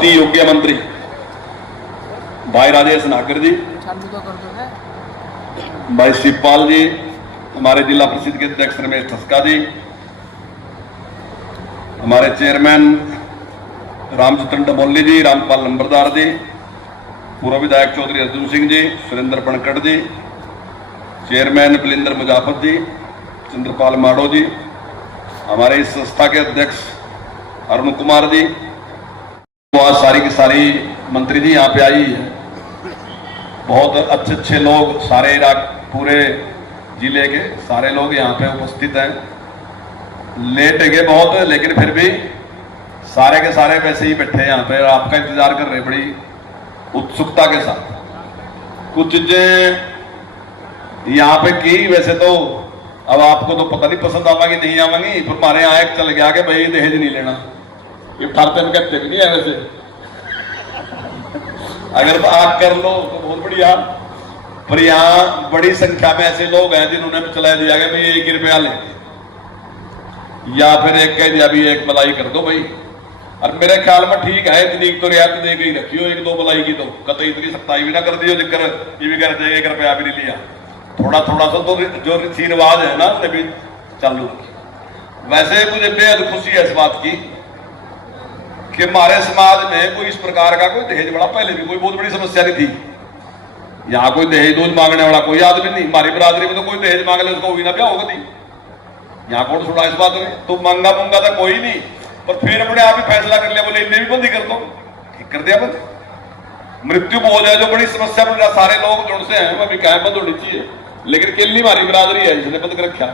बहुत ही योग्य मंत्री भाई राजेश नागर जी, भाई शिवपाल जी, हमारे जिला परिषद के अध्यक्ष रमेश ठस्का जी, हमारे चेयरमैन रामचंद्र डमोली जी, रामपाल नंबरदार जी, पूर्व विधायक चौधरी अर्जुन सिंह जी, सुरेंद्र पणकड़ जी, चेयरमैन बलिंदर मुजाफर जी, चंद्रपाल माड़ो जी, हमारे इस संस्था के अध्यक्ष अरुण कुमार जी, आज सारी की सारी मंत्री जी यहाँ पे आई है। बहुत अच्छे अच्छे लोग, सारे पूरे जिले के सारे लोग यहाँ पे उपस्थित हैं। लेट गए बहुत, लेकिन फिर भी सारे के सारे वैसे ही बैठे हैं यहाँ पे, आपका इंतजार कर रहे बड़ी उत्सुकता के साथ। कुछ चीजें यहाँ पे की, वैसे तो अब आपको तो पता नहीं पसंद आवांगी नहीं आवांगी, पर हमारे यहाँ एक चल गया कि भाई दहेज नहीं लेना, ये ठारते में कहते भी नहीं है वैसे। अगर आप कर लो तो बहुत बढ़िया, पर यहाँ बड़ी संख्या में ऐसे लोग हैं जिन्होंने चला दिया कि भाई 1 रुपया ले, या फिर एक कह दिया भी 1 मलाई कर दो भाई। और मेरे ख्याल में ठीक है, इतनी तो रियायत दे गई रखियो 1-2 मलाई की, तो कतई इतनी सख्ताई भी ना कर दियो जिक्र ये भी कर दे 1 रुपया भी नहीं लिया। थोड़ा थोड़ा सा तो जो रीति रिवाज है ना उसने भी चालू रखी। वैसे मुझे बेहद खुशी है इस बात की कि हमारे समाज में कोई इस प्रकार का कोई दहेज बड़ा, पहले भी कोई बहुत बड़ी समस्या नहीं थी। यहाँ कोई दहेज दूध मांगने वाला कोई आदमी नहीं, हमारी बरादरी में तो कोई दहेज मांग ले उसको भी ना ब्याह होगा नहीं। यहाँ कौन सुना इस बात में, तो मांगा मुंगा था कोई नहीं, पर फिर अपने आप ही फैसला कर लिया, बोले इन्हें भी बंदी कर दो, ठीक कर दिया बंद। मृत्यु बहुत है जो बड़ी समस्या बन रहा, सारे लोग जुड़ से हैं, अभी क्या बंद होनी चाहिए, लेकिन केली हमारी बरादरी है इसने बंद कर रखा।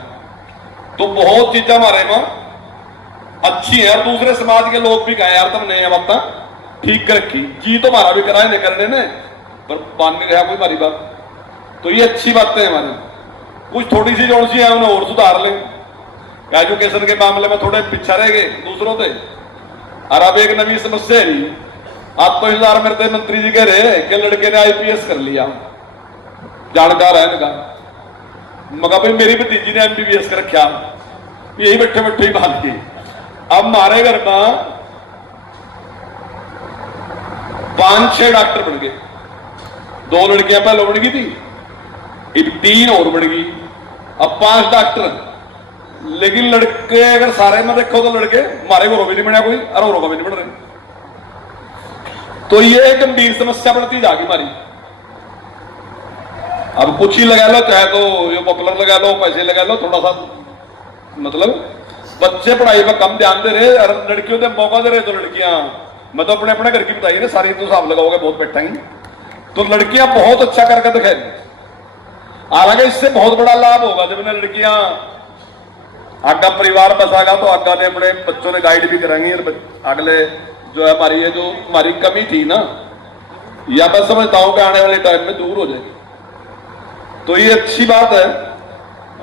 तो बहुत चीजें हमारे में अच्छी है, और दूसरे समाज के लोग भी कहे यार तुमने ये बात ठीक कर रखी जी, तो हमारा भी कराए नहीं करने ने, पर मान नहीं रहा कोई हमारी बात। तो ये अच्छी बातें हैं हमारी, कुछ थोड़ी सी जो सी है उन्हें और सुधार लें। एजुकेशन के मामले में थोड़े पीछा रह गए दूसरों से, और अब एक नवी समस्या है। आप तो इंतजार मेरे मंत्री जी कह रहे कि लड़के ने IPS कर लिया, जानकार है इनका, मगर भाई मेरी भतीजी ने MBBS कर रखा, यही बैठे बैठे ही बात की। अब हमारे घर में 5-6 डॉक्टर बन गए, 2 लड़कियां पहले बन गई थी, अब 3 और बन गई, अब 5 डॉक्टर। लेकिन लड़के अगर सारे में देखो तो लड़के हमारे घरों भी नहीं बना कोई, और औरों का भी नहीं बन रहे। तो ये गंभीर समस्या बढ़ती जाएगी हमारी। अब कुछ ही लगा लो, चाहे तो ये पॉपुलर लगा लो, पैसे लगा लो, थोड़ा सा मतलब बच्चे पढ़ाई पर कम ध्यान दे रहे, और लड़कियों को मौका दे रहे। तो लड़कियां, मैं तो अपने अपने घर की बताइए ना, सारी तो हिसाब लगाओगे बहुत बैठेंगे, तो लड़कियां बहुत अच्छा करके दिखाएंगी। हालांकि इससे बहुत बड़ा लाभ होगा जब लड़कियां आगा परिवार बसागा, तो आगा ने अपने बच्चों ने गाइड भी कराएंगे, अगले जो है हमारी ये जो हमारी कमी थी ना, या मैं समझता हूं कि आने वाले टाइम में दूर हो जाएगी। तो ये अच्छी बात है,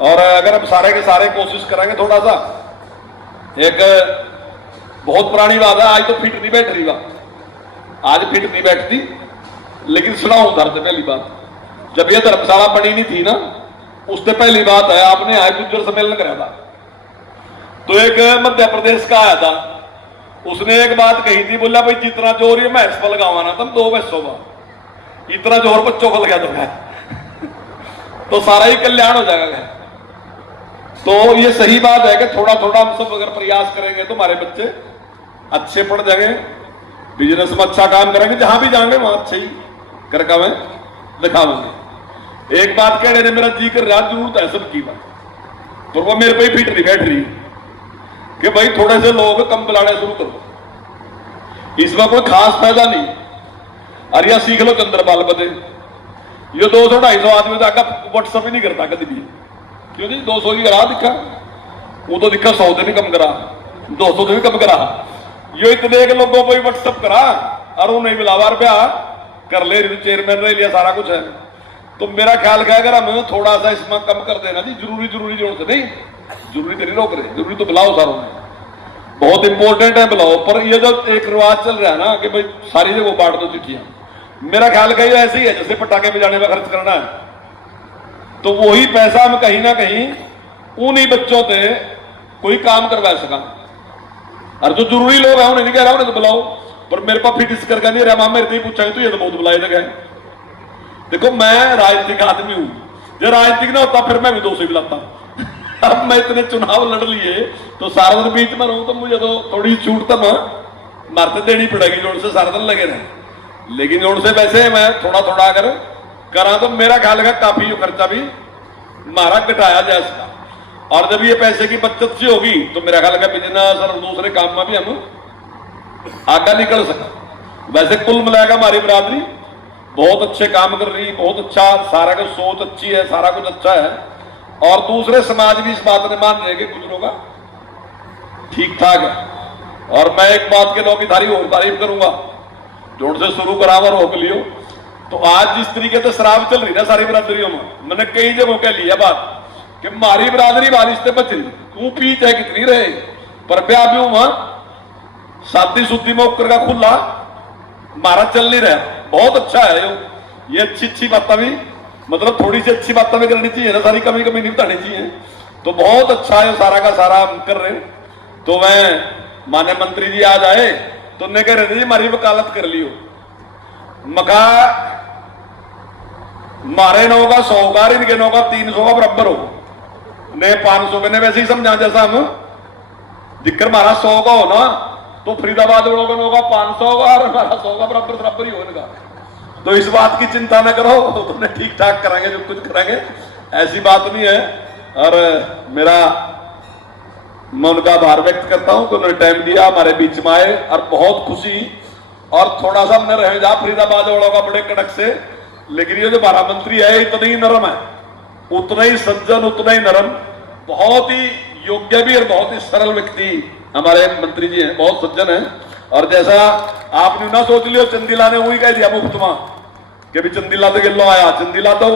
और अगर हम सारे के सारे कोशिश करेंगे थोड़ा सा। एक बहुत पुरानी बात है, आज तो फिट नहीं बैठ रही बात, आज फिट नहीं बैठती, लेकिन सुनाऊं उधर से पहली बात, जब यह धर्मशाला बनी नहीं थी ना, उससे पहली बात है आपने आज गुज्जर सम्मेलन कराया था, तो एक मध्य प्रदेश का आया था, उसने एक बात कही थी, बोला भाई जितना जोर ये भैंस पर लगावाना तुम 2 भैंसों का, इतना जोर बच्चों को लगा दो तो सारा ही कल्याण हो जाएगा। तो ये सही बात है कि थोड़ा थोड़ा हम सब अगर प्रयास करेंगे तो हमारे बच्चे अच्छे पढ़ जाएंगे, बिजनेस में अच्छा काम करेंगे, जहां भी जाएंगे वहां अच्छे ही करके हमें दिखावेंगे। एक बात कह रहे मेरा जी कर रहा, जरूरत है सबकी बात, तो वो मेरे पे ही फिट नहीं बैठ रही कि भाई थोड़े से लोग कम बुलाने शुरू करो, इसमें कोई खास फायदा नहीं। अरे या सीख लो चंद्रपाल बदे, ये 200-250 आदमी तो आका व्हाट्सअप ही नहीं करता कभी भी, क्यों जी 200 की करा दिखा, वो तो दिखा 100 से भी कम करा, 200 से भी कम करा, ये इतने के लोगों को व्हाट्सअप करा, और वो नहीं मिला रुपया कर ले, चेयरमैन रह लिया, सारा कुछ है। तो मेरा ख्याल क्या, अगर हम थोड़ा सा इसमें कम कर देना जी, जरूरी जोड़ से नहीं, जरूरी तो नहीं रोक रहे, जरूरी तो बुलाओ सारों में, बहुत इंपॉर्टेंट है बुलाओ। पर ये जो एक रिवाज चल रहा है ना कि भाई सारी जगह बांट दो चिट्ठियां, मेरा ख्याल कहीं ऐसे ही है जैसे पटाखे बजाने में खर्च करना है, तो वही पैसा हम कहीं ना कहीं उन्हीं बच्चों से कोई काम करवा सका। और जो जरूरी लोग हैं उन्हें नहीं कह रहा, उन्हें तो बुलाओ, पर मेरे पास फिर डिस्कर का नहीं रहा, मां मेरे से ही पूछा तू ये तो बहुत बुलाए जगह है। देखो मैं राजनीतिक आदमी हूं, जो राजनीतिक ना होता फिर मैं भी 200 बुलाता। अब मैं इतने चुनाव लड़ लिए तो सारा दिन बीच में रहूं तो मुझे तो थोड़ी छूट तो मरते देनी पड़ेगी, जोड़ से सारा दिन लगे रहे। लेकिन जोड़ से वैसे मैं थोड़ा थोड़ा अगर करा तो मेरा ख्याल है काफी खर्चा भी मारा घटाया जा सका। और जब ये पैसे की बचत सी होगी तो मेरा ख्याल है बिजनेस और दूसरे काम में भी हम आगे निकल सका। वैसे कुल मिलाकर हमारी बिरादरी बहुत अच्छे काम कर रही, बहुत अच्छा सारा का सोच अच्छी है, सारा कुछ अच्छा है। और दूसरे समाज भी इस बात ने मान रहे कि गुजरों का ठीक ठाक है। और मैं एक बात के लोगों की तारीफ करूंगा, जोड़ से शुरू करा और रोक लियो। तो आज जिस तरीके से शराब चल रही ना सारी बिरादरियों में, मैंने कई जगहों कह लिया बात कि हमारी बिरादरी बारिश से बच रही, तू पी चाहे कितनी रहे, पर ब्याह भी वहां शादी शुद्धि में उपकर का खुला हमारा चल नहीं रहा। बहुत अच्छा है ये अच्छी अच्छी बातें भी, मतलब थोड़ी सी अच्छी बातें भी करनी चाहिए ना, सारी कमी कमी नहीं बतानी चाहिए। तो बहुत अच्छा है सारा का सारा हम कर रहे। तो मैं माननीय मंत्री जी आज आए तो उन्हें कह रहे थे जी हमारी वकालत कर लियो। मका मारे नौ का 100 का, इनके नौ का 300 का बराबर हो, ने 500 के ने वैसे ही समझा जैसा हम जिक्र हमारा 100 का हो ना तो फरीदाबाद वालों का नौ का 500 का और हमारा 100 का बराबर ही हो इनका। तो इस बात की चिंता न करो, तुमने ठीक ठाक कराएंगे जो कुछ कराएंगे, ऐसी बात नहीं है। और मेरा मैं उनका आभार व्यक्त करता हूं कि उन्होंने टाइम दिया, हमारे बीच में आए और बहुत खुशी। और थोड़ा सा हमने रहे जा फरीदाबाद वालों का बड़े कड़क से, लेकिन ये जो हमारा मंत्री है इतना ही नरम है, उतना ही सज्जन, उतना ही नरम, बहुत ही योग्य भी और बहुत ही सरल व्यक्ति हमारे मंत्री जी हैं, बहुत सज्जन हैं। और जैसा आपने ना सोच लियो चंदीला ने वही कह दिया मुफ्त में कि भी चंदीला तो गिल्लो आया, चंदीला तो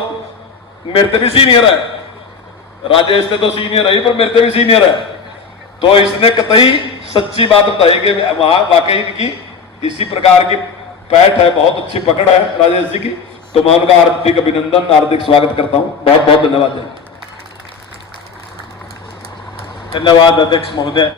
मेरे से भी सीनियर है, राजेश से तो सीनियर है पर मेरे से भी सीनियर है। तो इसने कतई सच्ची बात बताई कि वहां वाकई इनकी इसी प्रकार की पैठ है, बहुत अच्छी पकड़ है राजेश जी की। तो मैं उनका हार्दिक अभिनंदन, हार्दिक स्वागत करता हूं। बहुत बहुत धन्यवाद। धन्यवाद अध्यक्ष महोदय।